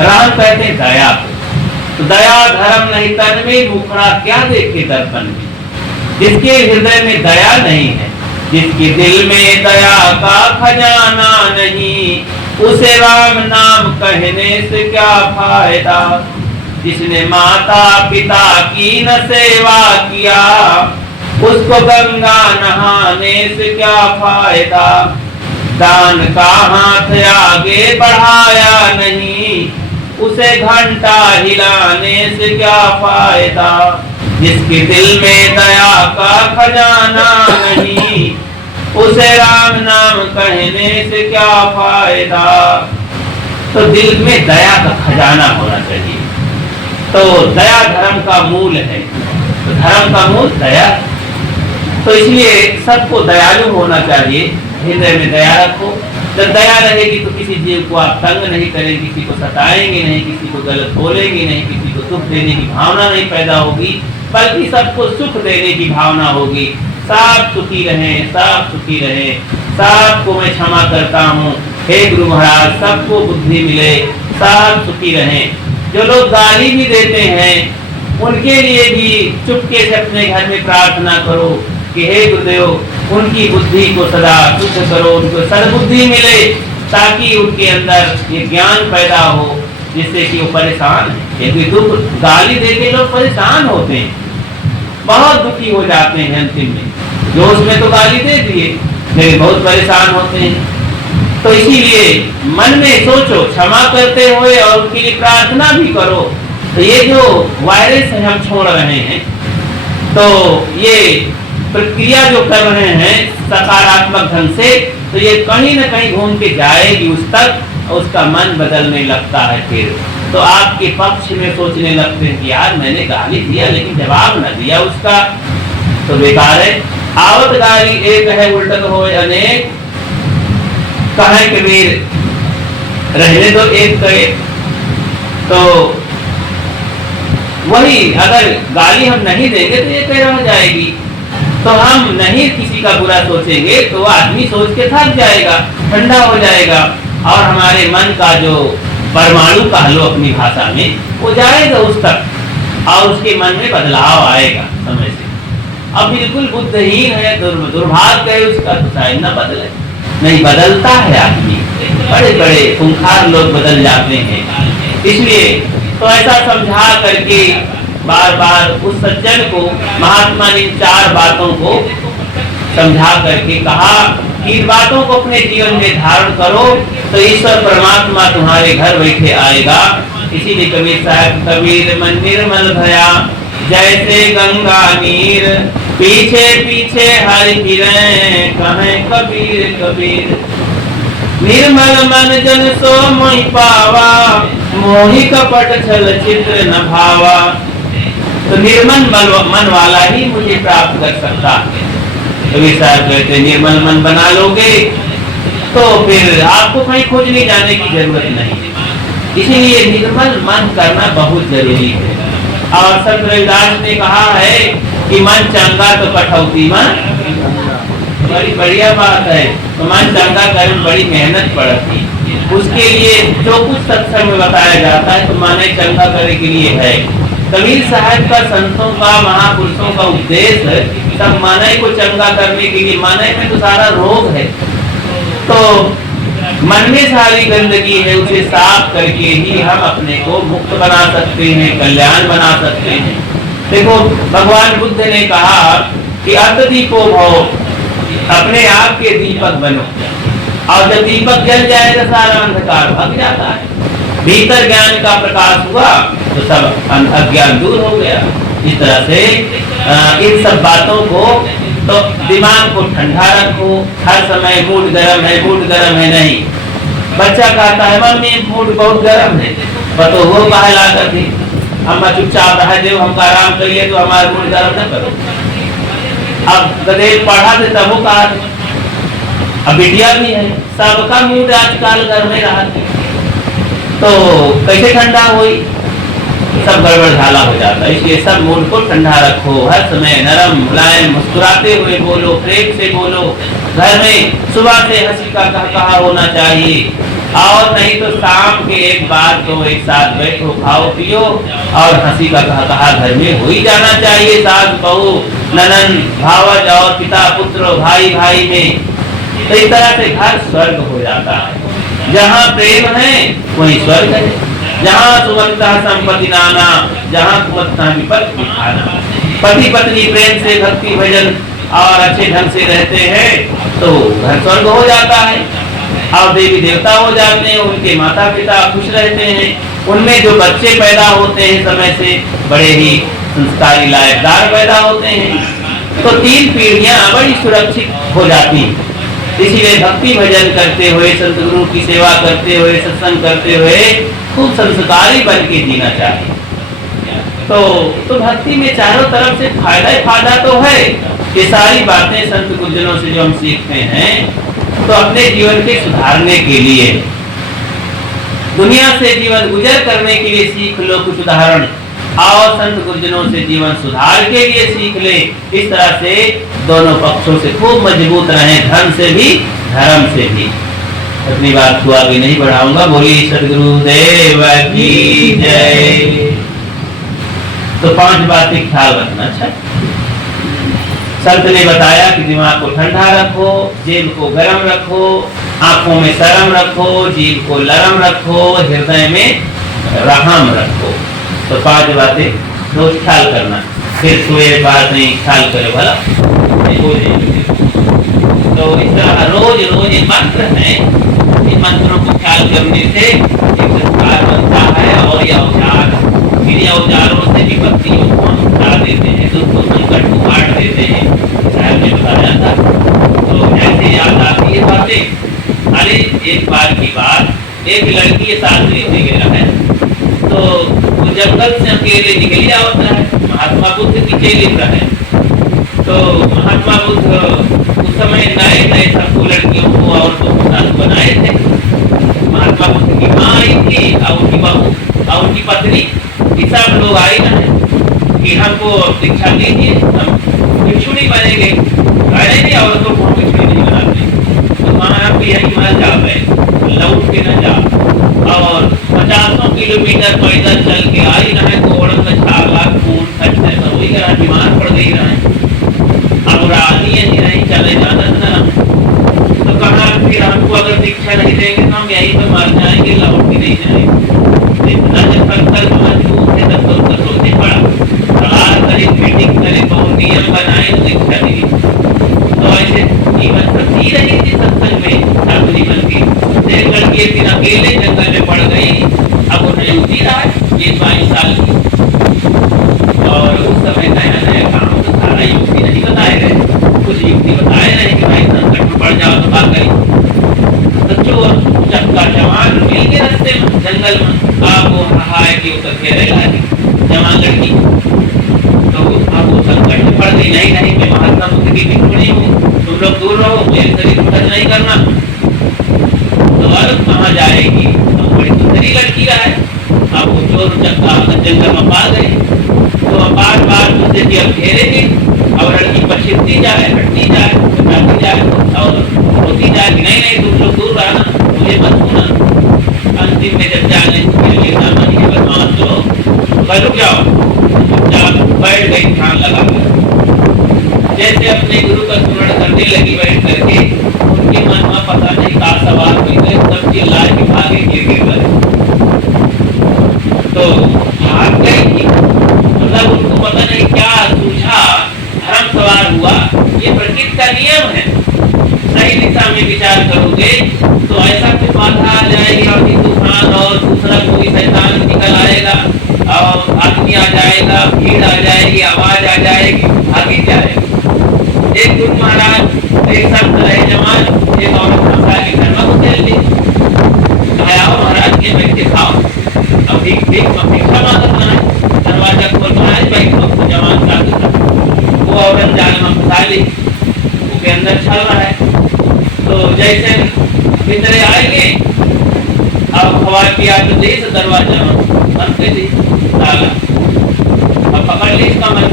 रहम कहते हैं दया को, तो दया धर्म नहीं तन में, मुखड़ा क्या देखे दर्पण में। जिसके हृदय में दया नहीं है, जिसके दिल में दया का खजाना नहीं, उसे राम नाम कहने से क्या फायदा। जिसने माता पिता की न सेवा किया, उसको गंगा नहाने से क्या फायदा। दान का हाथ आगे बढ़ाया नहीं, उसे घंटा हिलाने से क्या फायदा। जिसके दिल में दया का खजाना नहीं, उसे राम नाम कहने से क्या फायदा। तो दिल में दया का खजाना होना चाहिए। तो दया धर्म का मूल है, तो धर्म का मूल दया, तो इसलिए सबको दयालु होना चाहिए। हृदय में दया रखो, जब दया रहेगी तो किसी जीव को आप तंग नहीं करेंगे, किसी को सताएंगे नहीं, किसी को गलत बोलेंगे नहीं, किसी को सुख देने की भावना नहीं पैदा होगी, बल्कि सबको सुख देने की भावना होगी। सब सुखी रहें, सब सुखी रहें, सबको मैं क्षमा करता हूँ, हे गुरु महाराज सबको बुद्धि मिले, सब सुखी रहें। जो लोग गाली भी देते हैं उनके लिए भी चुपके से अपने घर में प्रार्थना करो कि हे गुरुदेव उनकी बुद्धि को सदा शुद्ध करो, उनको सद्बुद्धि मिले, ताकि उनके अंदर ये ज्ञान पैदा हो, जिससे कि वो परेशान है। क्योंकि दुख गाली देके लोग परेशान होते हैं, बहुत दुखी हो जाते हैं अंतिम में। जोश में तो गाली दे दिए लेकिन बहुत परेशान होते हैं। तो इसीलिए मन में सोचो, क्षमा करते हुए और उनके लिए प्रार्थना भी करो। तो ये जो वायरस है हम छोड़ रहे हैं, तो ये प्रक्रिया जो कर रहे हैं सकारात्मक ढंग से, तो ये कहीं न कहीं घूम के जाएगी उस तक, और उसका मन बदलने लगता है। फिर तो आपके पक्ष में सोचने लगते हैं कि यार मैंने गाली दिया लेकिन जवाब न दिया उसका, तो बेकार है। आवत गाली एक है उल्टत हो अनेक, कहे कबीर रहने दो एक करे। तो वही अगर गाली हम नहीं देंगे तो ये कह रह जाएगी। तो हम नहीं किसी का बुरा सोचेंगे तो आदमी सोच के थक जाएगा, ठंडा हो जाएगा, और हमारे मन का जो परमाणु कह लो अपनी भाषा में, वो जाएगा उस तक, और उसके मन में बदलाव आएगा समय से। अब बिल्कुल बुद्धहीन है, दुर्भाग्य है उसका, तो शायद न बदले, नहीं बदलता है आदमी। बड़े बड़े खूंखार लोग बदल जाते हैं। इसलिए तो ऐसा समझा करके बार बार उस सज्जन को महात्मा ने 4 बातों को समझा करके कहा कि इन बातों को अपने जीवन में धारण करो तो ईश्वर परमात्मा तुम्हारे घर बैठे आएगा। इसीलिए कबीर साहब, कबीर मन निर्मल भया जैसे गंगा नीर, पीछे पीछे हरि फिरे कहे कबीर कबीर। निर्मल मन जन सो मोहि पावा, मोहि कपट छल चित्र न भावा। तो निर्मल मन वाला ही मुझे प्राप्त कर सकता है। कबीर साहब कहते हैं निर्मल मन बना लोगे तो फिर आपको कहीं खोजने जाने की जरूरत नहीं। इसीलिए निर्मल मन करना बहुत जरूरी है। और संत रविदास ने कहा है कि मन चंगा तो कठौती मन, बड़ी बढ़िया बात है। तो मन चंगा करने में बड़ी मेहनत पड़ती, उसके लिए जो कुछ सत्संग में बताया जाता है तो माने चंगा करने के लिए है। कबीर साहब का, संतों का, महापुरुषों का उद्देश्य सब माने को चंगा करने के लिए। माने में तो सारा रोग है, तो मन में सारी गंदगी है, उसे साफ करके ही हम अपने को मुक्त बना सकते हैं, कल्याण बना सकते हैं। देखो भगवान बुद्ध ने कहा कि अतदीपो भव, अपने आप के दीपक बनो, और जब दीपक जल जाए तो सारा अंधकार भग जाता है। भीतर ज्ञान का प्रकाश हुआ तो सब अज्ञान दूर हो गया। इस तरह से इन सब बातों को तो दिमाग को ठंडा रखो। हर समय मूड गर्म है नहीं। बच्चा कहता है मम्मी मूड बहुत गर्म है, तो वो कहला करती अम्मा चुपचाप रह दे, हमका आराम करिए तो हमारा मूड गर्म न करो। अब गदेल पढ़ा थे तब वो कहा, अब बिटिया भी है, सबका मूड आजकल गर्म में रहा तो कैसे ठंडा हुई, सब गड़बड़ झाला हो जाता है। इसलिए सब मूड को ठंडा रखो, हर समय नरम मुलायम मुस्कुराते हुए बोलो, प्रेम से बोलो। घर में सुबह से हंसी का कहा होना चाहिए, और नहीं तो शाम के एक बार तो एक साथ बैठो, खाओ पियो और हंसी का कहा घर में हो ही जाना चाहिए। सास बहू ननन भावज और पिता पुत्र भाई भाई में, तो इस तरह से घर स्वर्ग हो जाता है। जहाँ प्रेम है वही स्वर्ग है। जहाँ सुमंता संपत्ति नाना, जहाँ कुमत्ता विपत्ति खाना। पति पत्नी प्रेम से भक्ति भजन और अच्छे ढंग से रहते हैं तो घर स्वर्ग हो जाता है। और देवी देवता हो जाते हैं, उनके माता पिता खुश रहते हैं, उनमें जो बच्चे पैदा होते हैं समय से बड़े ही संस्कारी लायकदार पैदा होते हैं। तो 3 पीढ़ियां बड़ी सुरक्षित हो जाती हैं। इसीलिए भक्ति भजन करते हुए, संत गुरु की सेवा करते हुए, सत्संग करते हुए खूब संस्कारी बन के जीना चाहिए। तो भक्ति में चारों तरफ से फायदा ही फायदा तो है। ये सारी बातें संत गुरुजनों से जो हम सीखते हैं तो अपने जीवन के सुधारने के लिए, दुनिया से जीवन गुजर करने के लिए सीख लो कुछ उदाहरण, और संत गुरुजनों से जीवन सुधार के लिए सीख ले। इस तरह से दोनों पक्षों से खूब मजबूत रहें, धन से भी धर्म से भी। अपनी बात को आगे नहीं बढ़ाऊंगा। बोली सदगुरुदेव की जय। तो 5 बातें ख्याल रखना चाहिए। संत ने बताया कि दिमाग को ठंडा रखो, जेब को गर्म रखो, आंखों में शर्म रखो, जीभ को नरम रखो, हृदय में रहम रखो। तो 5 बातें रोज ख्याल करना, फिर सुबह बात नहीं ख्याल करे भला हो जाएगी। तो इस तरह रोज रोज ये मंत्र है, इन मंत्रों को ख्याल करने से एक संस्कार बनता है। और ये औजार, फिर औजारों से विपत्तियों को हम हटा देते हैं, दुख को संकट को काट देते हैं। साहब ने बताया था। तो ऐसे याद आती है बातें। अरे एक बार की बात, एक लड़की शादी से गया है, तो वो जंगल से अकेले निकल आवता है, महात्मा बुद्ध की चेली है। तो महात्मा बुद्ध उस समय नए नए सबको लड़कियों को औरतों को साधु बनाए थे। महात्मा बुद्ध की माँ आई थी और उनकी बहू और उनकी पत्नी, सब लोग आए ना कि हमको दीक्षा दीजिए, हम भिक्षुणी बनेंगे। अरे औरतों को हम भिक्षुणी नहीं बनाते। तो वहाँ भी यही मर जाओ है, लौट के न जाओ। और 50 किलोमीटर पैदल चल के आई ना है, घोड़ों में 4 लाख खून खर्च हो गया, बीमार पड़ गई रहे। अब रानी यही नहीं चले जाना ना, तो कहा फिर हमको अगर दीक्षा नहीं देंगे तो हम यहीं पे मर जाएंगे, लौट के नहीं जाएंगे। इतना जब तक मजबूत है तब तो उसका सोचने पड़ा, सलाह करे, मीटिंग करे, बहुत नियम बनाए तो दीक्षा दी। तो ऐसे जीवन सच्ची रही थी सत्संग में, साधु जीवन की। एक लड़की एक दिन अकेले जंगल में पड़ गई। अब उन्हें उठी रहा है, 22 साल की, और उस समय नया नया काम तो सारा युक्ति नहीं बताए गए। कुछ युक्ति बताए नहीं कि भाई संकट में पड़ जाओ तो क्या करें। तो चोर चक्का जवान मिल के रास्ते में जंगल में, आप वो रहा है कि उतर के रह जवान लड़की। तो अब वो संकट में पड़ गई, नहीं मैं महात्मा बुद्ध की भिक्षुणी हूँ, तुम लोग दूर रहो, मेरे शरीर को टच नहीं करना। तो अब कहाँ जाएगी, तो बड़ी सुंदरी लड़की है। अब वो चोर चक्का जंगल में पा गए। तो बार बार मुझे भी अब घेरेंगे और लड़की पछिड़ती जाए, हटती जाए, बताती जाए और होती जाए कि नहीं तुम लोग दूर रहना, मुझे मत छूना। अंतिम में जब जाने के लिए सामान के बदमाश तो रुक जाओ, बैठ गई, ध्यान लगा कर। जैसे अपने गुरु का स्मरण करने लगी बैठ करके, उनके मन में पता नहीं का सवाल हुई गए, सब चिल्लाए कि भागे गिर गए। तो भाग गई थी, मतलब उनको पता नहीं क्या सूझा, धर्म सवार हुआ। ये प्रकृति का नियम है, सही सही दिशा में विचार करोगे तो ऐसा कोई बाधा आ जाएगी और तूफान और दूसरा कोई शैतान निकल आएगा और आदमी आ जाएगा, भीड़ आ जाएगी, आवाज आ जाएगी, भागी जाएगी। एक गुरु महाराज एक संत रहे जवान, एक औरत फंसा के घर में उतर ली, आओ महाराज के बैठे खाओ, अब ठीक भिक्षा मांगना है, दरवाजा खोल बनाए बैठो, तो जवान साधु था, वो औरत जाल में फंसा ली, उसके अंदर चल रहा है। तो जैसे भीतर आएंगे अब हवा किया तो देश दरवाजा बंद कर दी ताला, अब पकड़ ली कमर,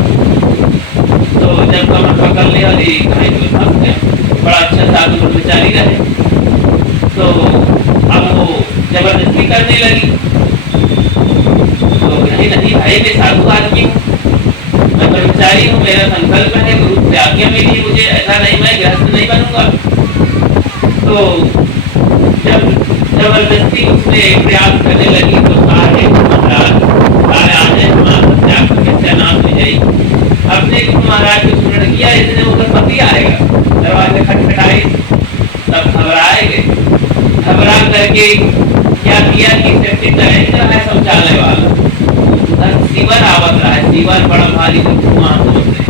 तो जब कमर पकड़ लिया भाई तो फंस गया, बड़ा अच्छा साधु कर्मचारी रहे, तो अब वो जबरदस्ती करने लगी, तो नहीं भाई मैं साधु आदमी हूँ, मैं कर्मचारी हूँ, मेरा संकल्प है, गुरु से आज्ञा मिली मुझे, ऐसा नहीं मैं गृहस्थ नहीं बनूंगा। तो जब जबरदस्ती उसने प्रयास करने लगी तो सारे महाराज अपने गुरु महाराज को स्मरण किया, इसने उधर पति आएगा, दरवाजे खटखटाए, तब घबराएंगे, घबरा करके क्या किया कि सेफ्टी टैंक है शौचालय वाला, सीवर आवत रहा है, सीवर बड़ा भारी वहां पहुंचे,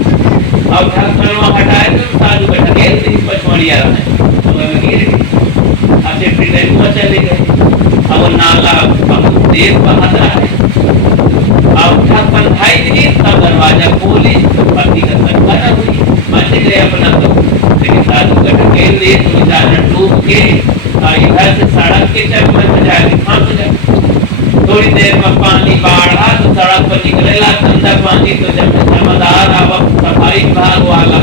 अब ढक्कन हटाए तो साधु बैठा गए पचमढ़िया रहे, तो मैं गिर गई, अब सेफ्टी टैंक में चले गए, अब वो नाला बहुत तेज बहत रहा है, अब ढक्कन ढाई दिए, तब दरवाजा खोले तो पति का सटका न हुई, बच गए अपना, तो लेकिन साधु का ढकेल दिए तो बेचारा डूब के इधर से सड़क के चक्कर में जाके फंस गए। थोड़ी देर में पानी बढ़ा तो सड़क पर निकलेला गंदा पानी, तो जब जमादार अब सफाई विभाग वाला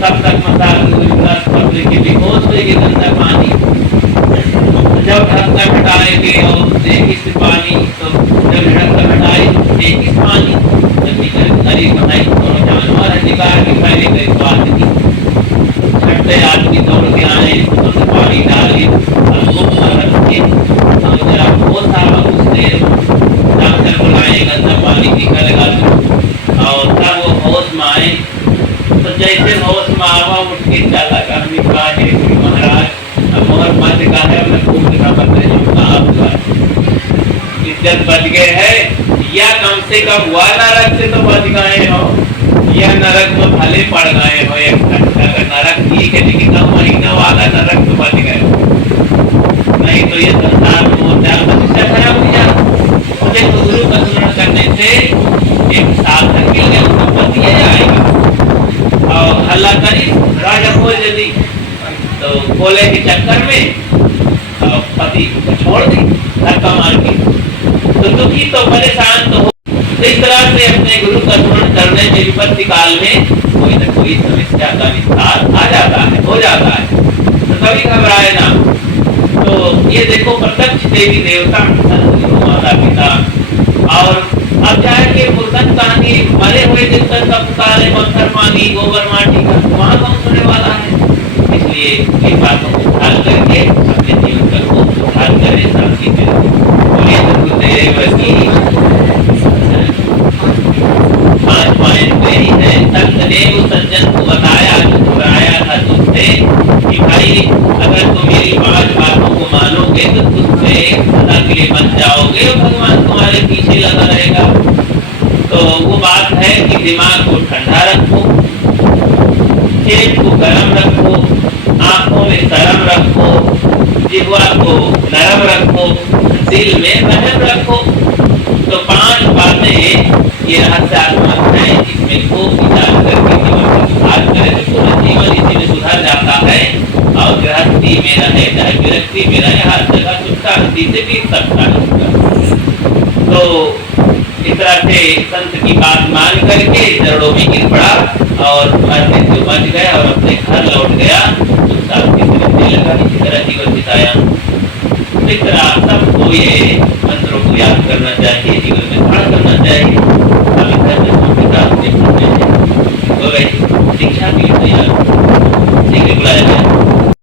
तब तक मसाल लेके बेहोश हो गए गंदा पानी, जब ढक्कन हटाएंगे और देखी से पानी, तो जब ढक्कन हटाए देखी पानी, जब निकल करीब बनाई दोनों जानवर निकाल के पहले गए तो आदमी छठे आदमी दौड़ के आए, तो पानी डाले रख के जरा बहुत सारा कुछ देर डॉक्टर बुलाए, गंदा पानी निकलेगा और तब वो होश में आए, तो जैसे होश में आवा उठ के चला महाराज अब और मत का है, मैं खूब दिखा पत्र इज्जत बच गए है, या कम से कम हुआ नरक से तो बच गए हो, या नरक तो भले पड़ गए हो, एक अगर नरक ठीक है लेकिन 9 महीना वाला नरक तो बच गए, नहीं तो ये संसार में प्रतिष्ठा खराब हो जाए। मुझे तो गुरु का स्मरण करने से एक साधन के लिए उसका पति आएगा और हल्ला करी राजा खोल जल्दी, तो खोले के चक्कर में पति को छोड़ दी धक्का मार के, तो दुखी तो परेशान तो हो। इस तरह से अपने गुरु का स्मरण करने में विपत्ति काल में कोई न कोई समस्या का विस्तार आ जाता है, हो जाता है, तो कभी घबराए ना। तो ये देखो प्रत्यक्ष देवी देवता, माता पिता, और अब जाके मुर्गन कहानी मरे हुए देवता का पुकारे, पत्थर पानी गोबर माटी का, वहां कौन सुनने वाला है। इसलिए इन बातों को ध्यान करके अपने जीवन को सुधार करें, शांति करें। बोलिए गुरुदेव की 5 पॉइंट वही है। संत देव सज्जन को बताया, घबराया था तुझसे कि भाई अगर तुम मेरी 5 बातों को मानोगे तो तुझसे सदा के लिए बच जाओगे और भगवान तुम्हारे पीछे लगा रहेगा। तो वो बात है कि दिमाग को ठंडा रखो, पेट को गर्म रखो, आंखों में शर्म रखो, जिह्वा को नरम रखो, दिल में रहम रखो। तो 5 बातें ये रहस्यात्मक है, इसमें खूब विचार करके जीवन का सुधार करें तो पूरा जीवन इसी में सुधर जाता है। और गृहस्थी में रहे चाहे विरक्ति में रहे, हर जगह सुख शांति से भी सकता है। तो इस तरह से संत की बात मान करके चरणों में गिर पड़ा और मरने से बच गया और अपने घर लौट गया। तो शांति से रहने लगा, इसी तरह जीवन बिताया। इस तरह सबको ये मंत्रों को याद करना चाहिए, जीवन में धारण करना चाहिए। अभी घर में शिक्षा की तैयारी